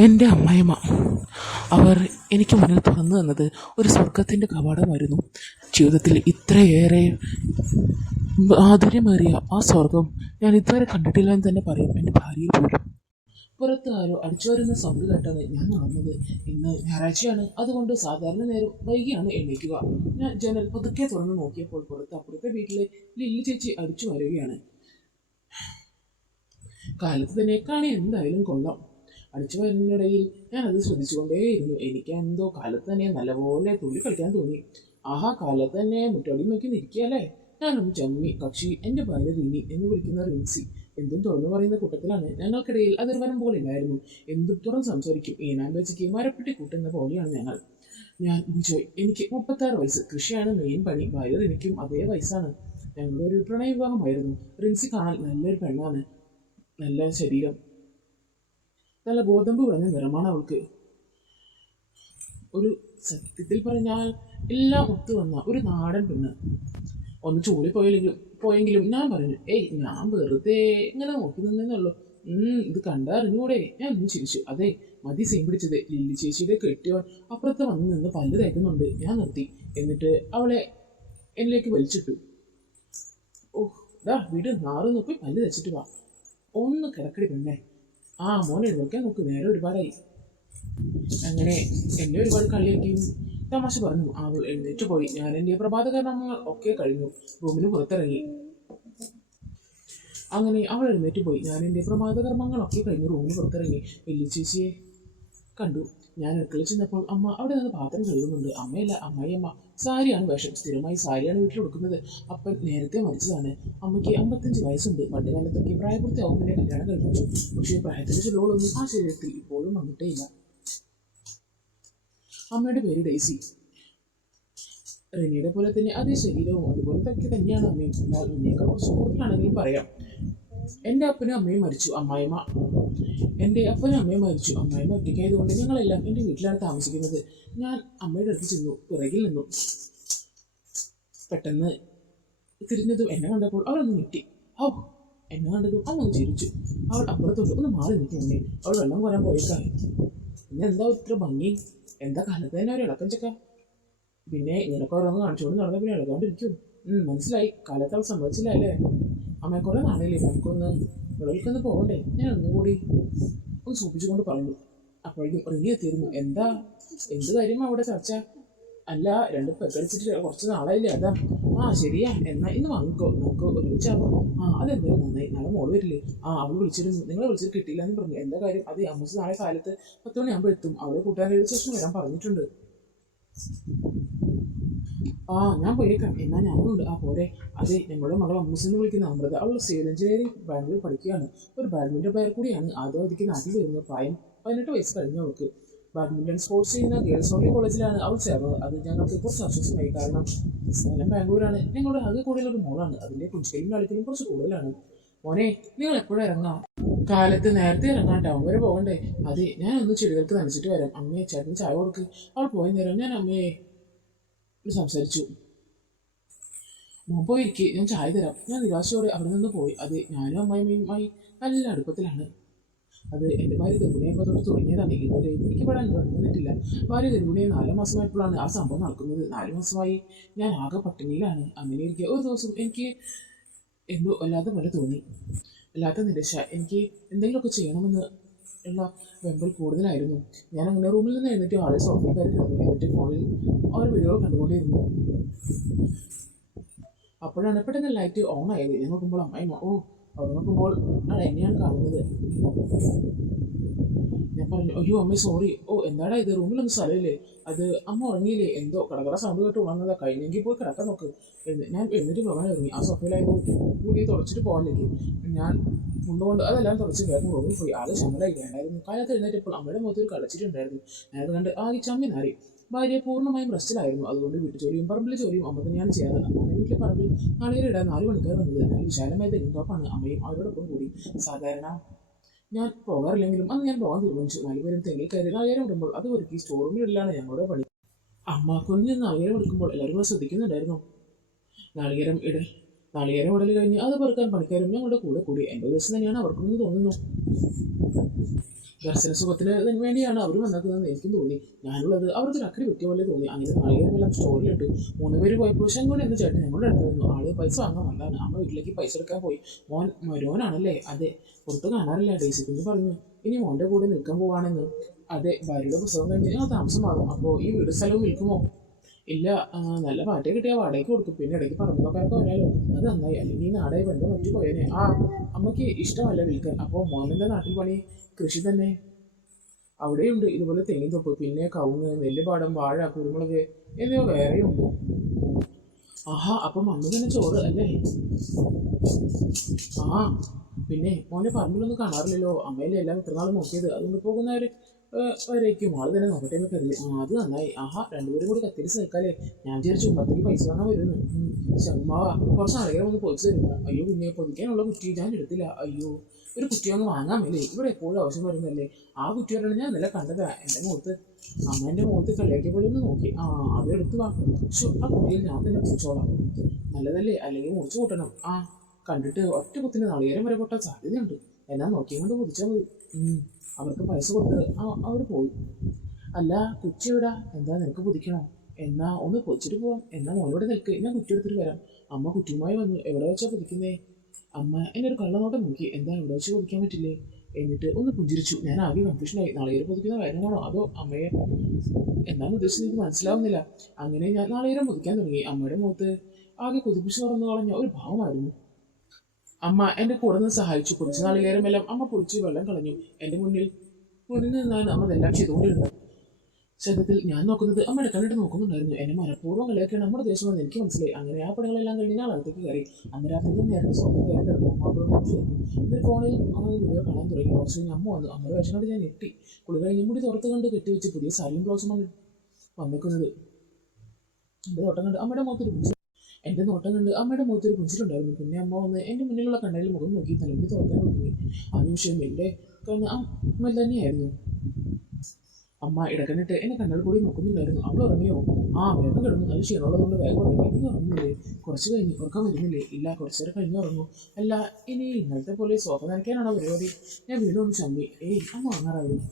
എൻ്റെ അമ്മായിമ്മ അവർ എനിക്ക് മുന്നിൽ തുറന്നു തന്നത് ഒരു സ്വർഗത്തിൻ്റെ കവാടമായിരുന്നു. ജീവിതത്തിൽ ഇത്രയേറെ മാധുര്യമേറിയ ആ സ്വർഗം ഞാൻ ഇതുവരെ കണ്ടിട്ടില്ല എന്ന് തന്നെ പറയും എൻ്റെ ഭാര്യയിൽ പോലും. പുറത്ത് ആരോ അടിച്ചു വരുന്ന സൗണ്ട് കേട്ടാണ് ഞാൻ നടന്നത്. ഇന്ന് ഞായറാഴ്ചയാണ്, അതുകൊണ്ട് സാധാരണ നേരം വൈകിയാണ് എണീക്കുക. ഞാൻ ജനൽ പതുക്കെ തുറന്ന് നോക്കിയപ്പോൾ പുറത്ത് അപ്പുറത്തെ വീട്ടിലെ ലില്ലി ചേച്ചി അടിച്ചു വരികയാണ്. കാലത്ത് തന്നെ കാണി എന്തായാലും കൊള്ളാം. അടിച്ചു വരുന്നതിനിടയിൽ ഞാൻ അത് ശ്രദ്ധിച്ചുകൊണ്ടേയിരുന്നു. എനിക്ക് എന്തോ കാലത്ത് തന്നെ നല്ലപോലെ തുള്ളി കളിക്കാൻ തോന്നി. ആഹാ, കാലത്ത് തന്നെ മുറ്റടി നോക്കി നിൽക്കുകയല്ലേ. ഞാനൊന്ന് ചമ്മി. കക്ഷി എൻ്റെ ഭാര്യ റിനി എന്ന് വിളിക്കുന്ന റിൻസി. എന്തും തുറന്നു പറയുന്ന കൂട്ടത്തിലാണ്. ഞങ്ങൾക്കിടയിൽ അതിർവനം പോലെ ഇല്ലായിരുന്നു. എന്തും തുറന്ന് സംസാരിക്കും. ഈനാൻ വെച്ചിക്ക് മരപ്പെട്ടി കൂട്ടുന്ന പോലെയാണ് ഞങ്ങൾ. ഞാൻ ബിജോയ്, എനിക്ക് 36 വയസ്സ്. കൃഷിയാണ് മെയിൻ പണി. ഭാര്യ റിനിക്കും അതേ വയസ്സാണ്. ഞങ്ങളുടെ ഒരു പ്രണയ വിവാഹമായിരുന്നു. റിൻസി കാണാൻ നല്ലൊരു പെണ്ണാണ്. നല്ല ശരീരം, നല്ല ഗോതമ്പ് പറഞ്ഞ നിറമാണ് അവൾക്ക്. ഒരു സത്യത്തിൽ പറഞ്ഞാൽ എല്ലാം ഒത്തു വന്ന ഒരു നാടൻ പെണ്ണ്. ഒന്ന് ചൂളി പോയെങ്കിലും ഞാൻ പറഞ്ഞു, ഏയ് ഞാൻ വെറുതെ ഇങ്ങനെ നോക്കി നിന്നേന്നുള്ളൂ. ഇത് കണ്ടറിഞ്ഞൂടെ? ഞാൻ ഒന്ന് ചിരിച്ചു. അതെ, മതി സീൻ പിടിച്ചത്. ലില്ലി ചേച്ചിയുടെ കെട്ടിയവൻ അപ്പുറത്ത് വന്ന് നിന്ന് പല്ല് തേക്കുന്നുണ്ട്. ഞാൻ നിർത്തി. എന്നിട്ട് അവളെ എന്നിലേക്ക് വലിച്ചിട്ടു. ഓഹ് ഡാ, വീട് നാറ് നോക്കി പല്ല് തേച്ചിട്ട് വാ. ഒന്ന് കിടക്കടി പെണ്ണെ. ആ മോനെ നോക്കാൻ നോക്ക്, നേരെ ഒരുപാടായി. അങ്ങനെ എന്നെ ഒരുപാട് കളിയാക്കിയും തമാശ പറഞ്ഞു. അവൾ എഴുന്നേറ്റ് പോയി. ഞാൻ എൻ്റെ പ്രഭാതകർമ്മങ്ങൾ ഒക്കെ കഴിഞ്ഞു റൂമിന് പുറത്തിറങ്ങി. അങ്ങനെ അവൾ എഴുന്നേറ്റ് പോയി. ഞാൻ എൻ്റെ പ്രഭാതകർമ്മങ്ങളൊക്കെ കഴിഞ്ഞ് റൂമിന് പുറത്തിറങ്ങി. വലിയ ചേച്ചിയെ കണ്ടു. ഞാൻ അടുക്കളയിൽ ചെന്നപ്പോൾ അമ്മ അവിടെ നിന്ന് പാത്രം കഴുകുന്നുണ്ട്. അമ്മയല്ല, അമ്മായിയമ്മ. സാരിയാണ് വേഷം. സ്ഥിരമായി സാരിയാണ് വീട്ടിൽ കൊടുക്കുന്നത്. അപ്പൻ നേരത്തെ മരിച്ചതാണ്. അമ്മയ്ക്ക് 55 വയസ്സുണ്ട്. പണ്ട് കാലത്തൊക്കെ പ്രായപൂർത്തിയാവും പിന്നെ കല്യാണം കഴിപ്പിച്ചു. പക്ഷേ പ്രായത്തിൻ്റെ ചുള്ളകളൊന്നും ആ ശരീരത്തിൽ ഇപ്പോഴും വന്നിട്ടേ ഇല്ല. അമ്മയുടെ പേര് ഡെയ്സി. റെനിയുടെ പോലെ തന്നെ അതേ ശരീരവും അതുപോലത്തെ തന്നെയാണ് അമ്മയും. എന്നാൽ എന്നേക്കാൾ കുറച്ച് കൂടുതലാണെങ്കിലും പറയാം. എൻ്റെ അപ്പനും അമ്മയും മരിച്ചു. എൻ്റെ അപ്പനും അമ്മയും മരിച്ചു. അമ്മായിമ്മ ഒറ്റയ്ക്കായതുകൊണ്ട് ഞങ്ങളെല്ലാം എൻ്റെ വീട്ടിലാണ് താമസിക്കുന്നത്. ഞാൻ അമ്മയുടെ അടുത്ത് ചെന്നു. പിറകിൽ നിന്നു. പെട്ടെന്ന് തിരിഞ്ഞതും എന്നെ കണ്ടപ്പോൾ അവളൊന്ന് ഞെട്ടി. ഓ, എന്നെ കണ്ടതും അവളൊന്ന് ചിരിച്ചു. അവൾ അപ്പുറത്തോട്ട് ഒന്ന് മാറി നിൽക്കുന്നുണ്ടേ. അവൾ വെള്ളം കോരാൻ പോയേക്കായി. പിന്നെ എന്താ ഇത്ര ഭംഗി? എന്താ കാലത്ത് തന്നെ ഒരു ഇളക്കം ചെക്ക? പിന്നെ ഇങ്ങനൊക്കെ ഓരോന്ന് കാണിച്ചുകൊണ്ട് നടന്ന പിന്നെ ഇളകാണ്ടിരിക്കും. മനസ്സിലായി. കാലത്ത് അവൾ സമ്മതിച്ചില്ല അല്ലേ? അമ്മയെ കുറെ നാളെയല്ലേ വിളക്കൊന്ന് പോകണ്ടേ? ഞാൻ ഒന്നുകൂടി ഒന്ന് സൂപ്പിച്ചുകൊണ്ട് പറഞ്ഞു. അപ്പോഴേക്കും റിനി എത്തിയിരുന്നു. എന്ത് കാര്യം അവിടെ ചർച്ച? അല്ല, രണ്ട് പെക്കടിച്ചിട്ട് കുറച്ച് നാളായില്ലേ, അതാ. ആ ശരിയാ, എന്നാ ഇന്ന് വാങ്ങിക്കോ, നമുക്ക് ഒരുമിച്ചാകും. അതെന്തായാലും നന്നായി. നാളെ മോള് വരില്ലേ? അവൾ വിളിച്ചിരുന്നു. നിങ്ങളെ വിളിച്ചിട്ട് കിട്ടിയില്ല എന്ന് പറഞ്ഞു. എന്താ കാര്യം? അതെ, അമ്മൂസ് നാളെ കാലത്ത് 10 മണിയാകുമ്പോൾ എത്തും. അവളെ കൂട്ടുകാരുടെ സ്റ്റേഷന് വരാൻ പറഞ്ഞിട്ടുണ്ട്. ഞാൻ പോയേക്കാം. എന്നാ ഞാനുണ്ട്. പോരെ. അതെ, ഞങ്ങളുടെ മകൾ അമ്മൂസിന്ന് വിളിക്കുന്ന അമൃത. അവൾ സിവിൽ എഞ്ചിനീയറിംഗ് ബാംഗ്ലൂർ പഠിക്കുകയാണ്. ഒരു ബാഡ്മിൻ്റൺ പ്ലെയർ കൂടിയാണ്. ആദ്യം അവധിക്ക് നാട്ടിൽ വരുന്നത്. പ്രായം 18 വയസ്സ് കഴിഞ്ഞു അവൾക്ക്. ബാഡ്മിൻ്റൺ സ്പോർട്സ് ചെയ്യുന്ന ഗേൾസ് ഓൺലി കോളേജിലാണ് അവൾ ചേർന്നത്. അത് ഞങ്ങൾക്ക് കുറച്ച് ആശ്വാസമായി. കാരണം സ്ഥലം ബാംഗ്ലൂരാണ്. ഞങ്ങളുടെ ആകെ കൂടുതലൊരു മോളാണ്. അതിൻ്റെ കുഞ്ചിക്കലും കളിക്കലും കുറച്ച് കൂടുതലാണ്. മോനെ, നിങ്ങൾ എപ്പോഴും ഇറങ്ങാം? കാലത്ത് നേരത്തെ ഇറങ്ങാൻ. ടൗൺ വരെ പോകണ്ടേ? അതെ, ഞാൻ ഒന്ന് ചെടികൾക്ക് നനച്ചിട്ട് വരാം. അമ്മയെ ചേട്ടൻ ചായ കൊടുക്ക്. അവൾ പോയ നേരം ഞാൻ അമ്മയെ സംസാരിച്ചു. മോൻ പോയിരിക്കെ, ഞാൻ ചായ തരാം. ഞാൻ നിരാശയോടെ അവിടെ നിന്ന് പോയി. അത് ഞാനും അമ്മായിയുമായി നല്ല അടുപ്പത്തിലാണ്. അത് എൻ്റെ ഭാര്യ ഗർഭിണിയായപ്പോൾ തൊട്ട് തുടങ്ങിയതാണ്. ഇതുവരെ എനിക്ക് പെടാൻ വന്നിട്ടില്ല. ഭാര്യ ഗർഭിണിയെ 4 മാസമായപ്പോഴാണ് ആ സംഭവം നടക്കുന്നത്. 4 മാസമായി ഞാൻ ആകെ പട്ടിണിയിലാണ്. അങ്ങനെ ഇരിക്കുക ഒരു ദിവസം എനിക്ക് എന്തോ അല്ലാതെ പോലെ തോന്നി. അല്ലാത്ത നിരാശ. എനിക്ക് എന്തെങ്കിലുമൊക്കെ ചെയ്യണമെന്ന് ഉള്ള വെമ്പൽ കൂടുതലായിരുന്നു. ഞാൻ അങ്ങനെ റൂമിൽ നിന്ന് എഴുന്നേറ്റ് ആളെ സോഫയിൽ കയറി കിടന്നു. എന്നിട്ട് ഫോണിൽ ഓരോ വീഡിയോകൾ കണ്ടുകൊണ്ടിരുന്നു. അപ്പോഴാണ് പെട്ടെന്ന് ലൈറ്റ് ഓൺ ആയത്. ഞാൻ നോക്കുമ്പോൾ അമ്മായിമ്മ. അവർ നോക്കുമ്പോൾ എന്നെയാണ് കാണുന്നത്. ഞാൻ പറഞ്ഞു, അയ്യോ അമ്മ സോറി. എന്താടാ ഇത്? റൂമിലൊന്നും സ്ഥലമില്ലേ? അത് അമ്മ ഉറങ്ങിയില്ലേ? എന്തോ കടകട സൗണ്ട് കേട്ട് ഉണർന്നതാ. കഴിഞ്ഞെങ്കിൽ പോയി കിടക്കാൻ നോക്ക്. ഞാൻ എഴുന്നേറ്റ് പോകാൻ ഇറങ്ങി. ആ സോഫയിലായത് കൂടി തുടച്ചിട്ട് പോകാനില്ലേ. ഞാൻ മുണ്ടുകൊണ്ട് അതെല്ലാം തുടച്ച് വേഗം റൂമിൽ പോയി. ആകെ ശങ്കരായി. വേണ്ടായിരുന്നു. കാലത്ത് എഴുന്നേറ്റപ്പോൾ അമ്മയുടെ മുഖത്തൊരു കളച്ചിട്ടുണ്ടായിരുന്നു. ഞാനത് കണ്ട് ആകെ ചമ്മി നാറി. ഭാര്യ പൂർണ്ണമായും റെസ്റ്റിലായിരുന്നു. അതുകൊണ്ട് വീട്ടുജോലിയും പറമ്പിലെ ജോലിയും അമ്മ തന്നെയാണ് ചെയ്യാറ്. അമ്മയുടെ വീട്ടിലെ പറമ്പിൽ നാളികേരിടാൻ 4 മണിക്കാർ വന്നത്. നല്ല വിശാലമായ തെങ്ങിൻതോപ്പാണ്. അമ്മയും അവരോടൊപ്പം കൂടി. സാധാരണ ഞാൻ പോകാറില്ലെങ്കിലും അന്ന് ഞാൻ പോകാൻ തീരുമാനിച്ചു. 4 പേരും തെങ്ങിൽ കയറി നാളികേരം ഇടുമ്പോൾ അത് ഒരുക്കി സ്റ്റോർ റൂമിലിടലാണ് ഞങ്ങളുടെ പണി. അമ്മ കുഞ്ഞ് നാളികേരം എടുക്കുമ്പോൾ എല്ലാവരും ശ്രദ്ധിക്കുന്നുണ്ടായിരുന്നു. നാളികേരം ഇടൽ കഴിഞ്ഞ് അത് പെറുക്കാൻ പണിക്കാരും ഞങ്ങളുടെ കൂടെ കൂടി. 80 ദിവസം തന്നെയാണ് അവർക്കൊന്ന് തോന്നുന്നു. ദർശന സുഖത്തിന് വേണ്ടിയാണ് അവർ വന്നേക്കുന്നതെന്ന് എനിക്കും തോന്നി. ഞാനുള്ളത് അവർക്ക് ഒരു അക്കടി പറ്റിയ പോലെ തോന്നി. അങ്ങനെ നാളികേരമെല്ലാം സ്റ്റോറിലിട്ടു. 3 പേര് പോയപ്പോൾ ശങ്കുൻ എന്ന ചേട്ടൻ ഞങ്ങളുടെ അടുത്ത് വന്നു. ആള് പൈസ വാങ്ങാൻ വന്നതാണ്. അമ്മ വീട്ടിലേക്ക് പൈസ എടുക്കാൻ പോയി. മോൻ മരോനാണല്ലേ? അതെ. പുറത്ത് കാണാറില്ല. ഡേസി കുഞ്ഞ് പറഞ്ഞു ഇനി മോൻ്റെ കൂടെ നിൽക്കാൻ പോവാണെന്ന്. അതെ, ഭാര്യയുടെ പുസ്തകം കഴിഞ്ഞ് ഞാൻ താമസമാകും. അപ്പോൾ ഈ വീട് സ്ഥലവും വിൽക്കുമോ? ഇല്ല, നല്ല പാറ്റ കിട്ടിയാൽ വാടകയ്ക്ക് കൊടുക്കും. പിന്നെ ഇടയ്ക്ക് പറമ്പൊക്കെ വരാലോ. അത് നന്നായി, അല്ലെങ്കിൽ ഈ നാടായി ബന്ധം പറ്റി പോയേനെ. അമ്മയ്ക്ക് ഇഷ്ടമല്ല വിൽക്കാൻ. അപ്പോൾ മോനൻ്റെ നാട്ടിൽ പണി കൃഷി തന്നെ. അവിടെയുണ്ട് ഇതുപോലെ തെങ്ങിൻ തൊപ്പ്, പിന്നെ കവുങ്ങ്, നെല്ലുപാടം, വാഴ, കുരുമുളക് എന്നിവ വേറെയുണ്ട്. ആഹാ, അപ്പം അന്ന് തന്നെ ചോറ് അല്ലേ? ആ, പിന്നെ മോനെ പറമ്പിലൊന്നും കാണാറില്ലല്ലോ. അമ്മയിലെ എല്ലാം ഇത്ര നാൾ നോക്കിയത്. അതുകൊണ്ട് പോകുന്നവർ വരേക്കും ആൾ തന്നെ നോക്കട്ടെ എന്ന് കരുതി. അത് നന്നായി. ആഹാ, രണ്ടുപേരും കൂടി കത്തിരിച്ച് നിൽക്കാല്ലേ. ഞാൻ വിചാരിച്ചു ഉമ്പത്തേക്ക് പൈസ വാങ്ങാൻ വരുന്നു. ശമ്മാവാ, കുറച്ച് നാളികേരം ഒന്ന് പൊതിച്ച് തരുമോ? അയ്യോ പിന്നെ പൊതിക്കാനുള്ള കുറ്റി ഞാൻ എടുത്തില്ല. അയ്യോ, ഒരു കുറ്റി അങ്ങ് വാങ്ങാമല്ലേ? ഇവിടെ എപ്പോഴും ആവശ്യം വരുന്നല്ലേ. ആ കുറ്റി വരണം ഞാൻ ഇന്നലെ കണ്ടതാ. എൻ്റെ മുഖത്ത് അമ്മേൻ്റെ മുഖത്ത് കളിയാക്കിയ പോലെ ഒന്ന് നോക്കി. അത് എടുത്ത് വാ. ആ കുട്ടിയിൽ ഞാൻ തന്നെ പൊതിച്ചോളാം. നല്ലതല്ലേ? അല്ലെങ്കിൽ മുറിച്ച് കൂട്ടണം. കണ്ടിട്ട് ഒറ്റ കുത്തിന് നാളികേരം വരെ പൊട്ടാൻ സാധ്യതയുണ്ട്. എന്നാൽ നോക്കിയും കൊണ്ട് പൊതിച്ചാൽ മതി. അവർക്ക് പൈസ കൊടുത്ത് അവർ പോയി. അല്ല, കുറ്റി എവിടാ? എന്താ നിനക്ക് പൊതിക്കണോ? എന്നാ ഒന്ന് പൊതിച്ചിട്ട് പോവാം. എന്നാ മോനോട് നിൽക്ക്, ഞാൻ കുറ്റി എടുത്തിട്ട് വരാം. അമ്മ കുറ്റിയുമായി വന്നു. എവിടെ വെച്ചാൽ പൊതിക്കുന്നേ? അമ്മ എന്നെ ഒരു കള്ളനോട്ടം നോക്കി. എന്താ എവിടെ വെച്ച് പൊതിക്കാൻ പറ്റില്ലേ? എന്നിട്ട് ഒന്ന് പുഞ്ചിരിച്ചു. ഞാൻ ആകെ കൺഫ്യൂഷനായി. നാളികേരം പൊതിക്കുന്ന കാര്യമാണോ അതോ അമ്മയെ എന്താണ് ഉദ്ദേശിച്ചത് എനിക്ക് മനസ്സിലാവുന്നില്ല. അങ്ങനെ ഞാൻ നാളികേരം പൊതിക്കാൻ തുടങ്ങി. അമ്മയുടെ മുഖത്ത് ആകെ കൊതിപ്പിച്ച് നടന്നു കളഞ്ഞ ഒരു ഭാവമായിരുന്നു. അമ്മ എൻ്റെ കൂടെ നിന്ന് സഹായിച്ചു. കുറച്ച് നാളികേരമെല്ലാം അമ്മ പൊടിച്ച് വെള്ളം കളഞ്ഞു. എൻ്റെ മുന്നിൽ നിന്നാണ് അമ്മ ഇതെല്ലാം ചെയ്തുകൊണ്ടിരുന്നത്. ശബ്ദത്തിൽ ഞാൻ നോക്കുന്നത് അമ്മയുടെ കണ്ടിട്ട് നോക്കുന്നുണ്ടായിരുന്നു. എന്നെ മനഃപൂർവ്വം കളിയാക്കിയാണ് നമ്മുടെ ദേശം വന്ന് എനിക്ക് മനസ്സിലായി. അങ്ങനെ ആ പണികളെല്ലാം കഴിഞ്ഞ് ഞാൻ അകത്തേക്ക് കയറി. അന്ന് രാത്രി നേരത്തെ സ്വന്തം കയറി കിടന്നു. അമ്മ അവിടെ കുറിച്ചായിരുന്നു. എന്നിട്ട് ഫോണിൽ വീഡിയോ കാണാൻ തുടങ്ങി. കുറച്ച് കഴിഞ്ഞ് അമ്മ വന്നു. അമ്മയുടെ വേഷം കണ്ട് ഞാൻ ഞെട്ടി. കുളി കഴിഞ്ഞ് മുടി തുറത്ത് കണ്ട് കെട്ടിവെച്ച് പുതിയ സാരിയും ബ്ലൗസുമാണ് വന്നിക്കുന്നത്. എൻ്റെ നോട്ടം കണ്ട് അമ്മയുടെ മുഖത്തൊരു പുഞ്ചിലുണ്ടായിരുന്നു. പിന്നെ അമ്മ വന്ന് എൻ്റെ മുന്നിലുള്ള കണ്ണയിൽ മുഖം നോക്കി തലമുടി തുറക്കാൻ തുടങ്ങി. ആ നിമിഷം എൻ്റെ കണ്ണ് അമ്മ തന്നെയായിരുന്നു. അമ്മ ഇടക്കണിട്ട് എന്നെ കണ്ണൽ കൂടി നോക്കുന്നുണ്ടായിരുന്നു. അവൾ ഉറങ്ങിയോ? വേഗം കിടന്നു. അത് ക്ഷീണമുള്ളതുകൊണ്ട് വേഗം ഉറങ്ങി. ഇനി ഉറങ്ങുന്നില്ലേ? കുറച്ച് കഴിഞ്ഞ് ഉറക്കം വരുന്നില്ലേ? ഇല്ല, കുറച്ചേരം കഴിഞ്ഞ് ഉറങ്ങും. അല്ല, ഇനി ഇന്നലത്തെ പോലെ സോഫ നനയ്ക്കാനാണോ പരിപാടി? ഞാൻ വീണ്ടും ഒന്ന് ചമ്മി. അമ്മ ഉറങ്ങാറായിരുന്നു.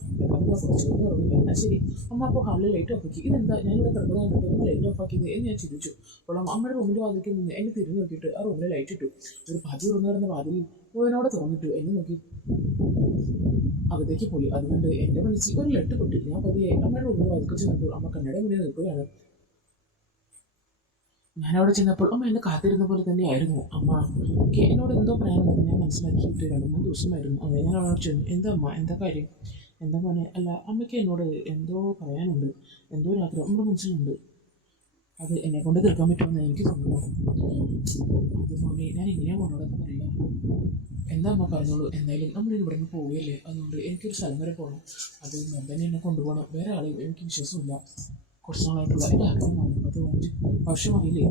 കുറച്ച് കഴിഞ്ഞ് ഉറങ്ങും. എന്നാൽ ശരി. അമ്മ അപ്പോൾ ഹാളിൽ ലൈറ്റ് ഓഫാക്കി. ഇതെന്താ ഞാനിവിടെ കിടക്കുന്നത് കണ്ടിട്ട് ഒന്ന് ലൈറ്റ് ഓഫാക്കിയത് എന്ന് ഞാൻ ചിന്തിച്ചു. അപ്പോൾ അമ്മയുടെ റൂമിൻ്റെ വാതിൽക്ക് നിന്ന് എന്നെ തിരിഞ്ഞു നോക്കിയിട്ട് ആ റൂമിൽ ലൈറ്റ് ഇട്ടു. ഒരു പാതി ഉറങ്ങു കിടന്ന വാതിൽ മുഴുവനോടെ തുറന്നിട്ടു. എന്നെ നോക്കി അകത്തേക്ക് പോയി. അതുകൊണ്ട് എൻ്റെ മനസ്സിൽ ഒരു ലെട്ട് പൊട്ടി. ഞാൻ പതിയെ അമ്മയുടെ റൂമിൽ വാതിൽക്ക് ചെന്നപ്പോൾ അമ്മ കണ്ണയുടെ മുന്നിൽ നിൽക്കുകയാണ്. ഞാനവിടെ ചെന്നപ്പോൾ അമ്മ എന്നെ കാത്തിരുന്ന പോലെ തന്നെയായിരുന്നു. അമ്മ എന്നോട് എന്തോ പറയാനുണ്ടെന്ന് ഞാൻ മനസ്സിലാക്കിയിട്ട് 2-3 ദിവസമായിരുന്നു. അങ്ങനെ ഞാൻ അവിടെ ചെന്നു. എന്താ അമ്മ, എന്താ കാര്യം? എന്താ മോനെ? അല്ല, അമ്മയ്ക്ക് എന്നോട് എന്തോ പറയാനുണ്ട്. എന്തോ രാത്രി നമ്മുടെ മനസ്സിലുണ്ട്. അത് എന്നെ കൊണ്ട് തീർക്കാൻ പറ്റുമെന്ന് എനിക്ക് തോന്നുന്നു. അത് മോനെ, ഞാൻ എങ്ങനെയാണ് മോനോടൊന്ന് പറയുക? എന്താ അമ്മ പറഞ്ഞോളൂ. എന്തായാലും നമ്മൾ ഇവിടെ നിന്ന് പോവുകയല്ലേ. അതുകൊണ്ട് എനിക്കൊരു സ്ഥലം വരെ പോകണം. അത് ഞാൻ തന്നെ എന്നെ കൊണ്ടുപോകണം. വേറെ ആളെയും എനിക്ക് വിശ്വാസമില്ല. കുറച്ച് നാളായിട്ടുള്ള എൻ്റെ ആഗ്രഹമാണ്. 15 വർഷമായില്ലേ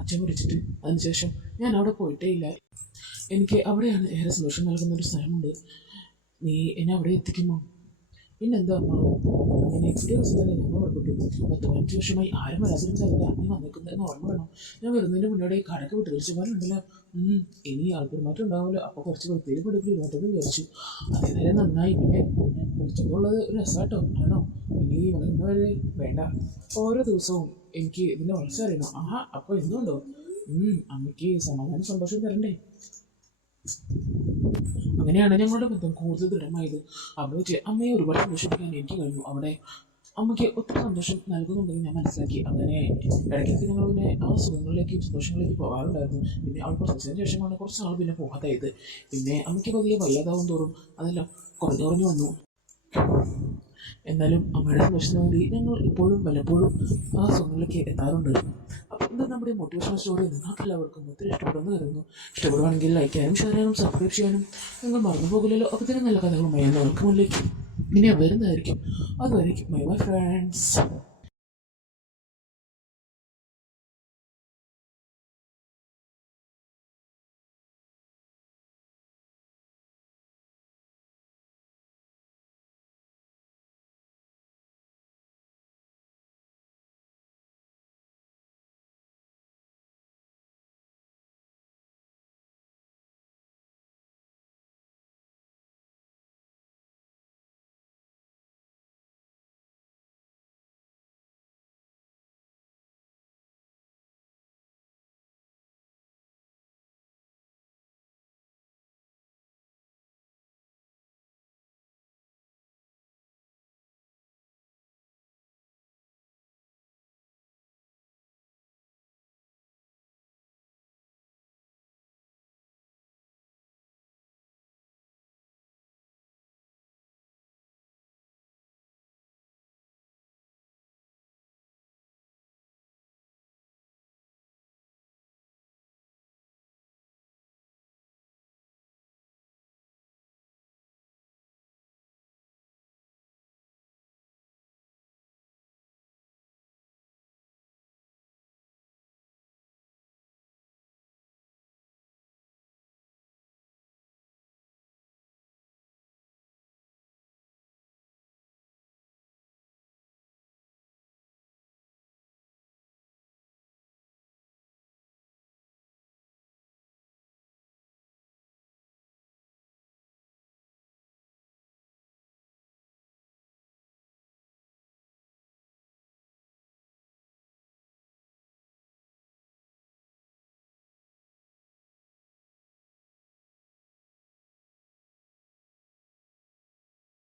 അച്ഛൻ മരിച്ചിട്ട്. അതിനുശേഷം ഞാൻ അവിടെ പോയിട്ടേ ഇല്ല. എനിക്ക് അവിടെയാണ് ഏറെ സന്തോഷം നൽകുന്നൊരു സ്ഥലമുണ്ട്. നീ എന്നെ അവിടെ എത്തിക്കുമോ? പിന്നെന്താ അമ്മ? അങ്ങനെ പുതിയ ദിവസം തന്നെ ഞങ്ങൾ പുറപ്പെട്ടു. 15 വർഷമായി ആരും വരാതിരുന്നതല്ല നീ വന്നേക്കുന്നതെന്ന് ഓർമ്മ വേണം. ഞാൻ വരുന്നതിൻ്റെ മുന്നോടെ കടക്ക് വിട്ട് തിരിച്ചു പോകാനുണ്ടല്ലോ. ഇനി ആൾപ്പെരുമാറ്റം ഉണ്ടാവുമല്ലോ. അപ്പോൾ കുറച്ച് പ്രത്യേക പഠിപ്പിൽ ഇങ്ങോട്ടൊന്ന് വിചാരിച്ചു. അതേപോലെ നന്നായി. പിന്നെ കുറച്ചുള്ളത് ഒരു രസമാട്ടോ. ആണോ? ഇനി വളരുന്നവരെ വേണ്ട. ഓരോ ദിവസവും എനിക്ക് ഇതിൻ്റെ വളർച്ച അറിയണം. അപ്പോൾ എന്തുകൊണ്ടോ അമ്മയ്ക്ക് സമാധാനം സന്തോഷം തരണ്ടേ? അങ്ങനെയാണ് ഞങ്ങളുടെ ബന്ധം കൂടുതൽ ദൃഢമായത്. അവിടെ വെച്ച് അമ്മയെ ഒരുപാട് സന്തോഷിപ്പിക്കാൻ എനിക്ക് കഴിഞ്ഞു. അവിടെ അമ്മയ്ക്ക് ഒത്തിരി സന്തോഷം നൽകുന്നുണ്ടെന്ന് ഞാൻ മനസ്സിലാക്കി. അങ്ങനെ ഇടയ്ക്കൊക്കെ ഞങ്ങൾ പിന്നെ ആ സുഖങ്ങളിലേക്കും സന്തോഷങ്ങളിലേക്ക് പോകാറുണ്ടായിരുന്നു. പിന്നെ അവൾ പ്രസവിച്ചതിന് ശേഷമാണ് കുറച്ച് നാൾ പിന്നെ പോകാതായത്. പിന്നെ അമ്മയ്ക്ക് പതിയെ വയ്യാതാവും തോറും അതെല്ലാം കുറഞ്ഞു വന്നു. എന്നാലും അമ്മയുടെ സന്തോഷത്തിന് വേണ്ടി ഞങ്ങൾ ഇപ്പോഴും വല്ലപ്പോഴും ആ സുഖങ്ങളിലേക്ക് എത്താറുണ്ട്. അപ്പോൾ ഇത് നമ്മുടെ മോട്ടിവേഷണൽ സ്റ്റോറി നിങ്ങൾക്ക് എല്ലാവർക്കും ഒത്തിരി ഇഷ്ടപ്പെടുമെന്ന് കരുതുന്നു. ഇഷ്ടപ്പെടുവാണെങ്കിൽ ലൈക്ക് ചെയ്യാനും ഷെയർ ചെയ്യാനും സബ്സ്ക്രൈബ് ചെയ്യാനും നിങ്ങൾ മറന്നു പോകില്ലല്ലോ. അപ്പോൾ തന്നെ നല്ല കഥകളുമായി നിങ്ങൾക്ക് മുന്നിലേക്ക് ഇനി വരുന്നതായിരിക്കും. അതുവരെയും ബൈ ബൈ ഫ്രണ്ട്സ്.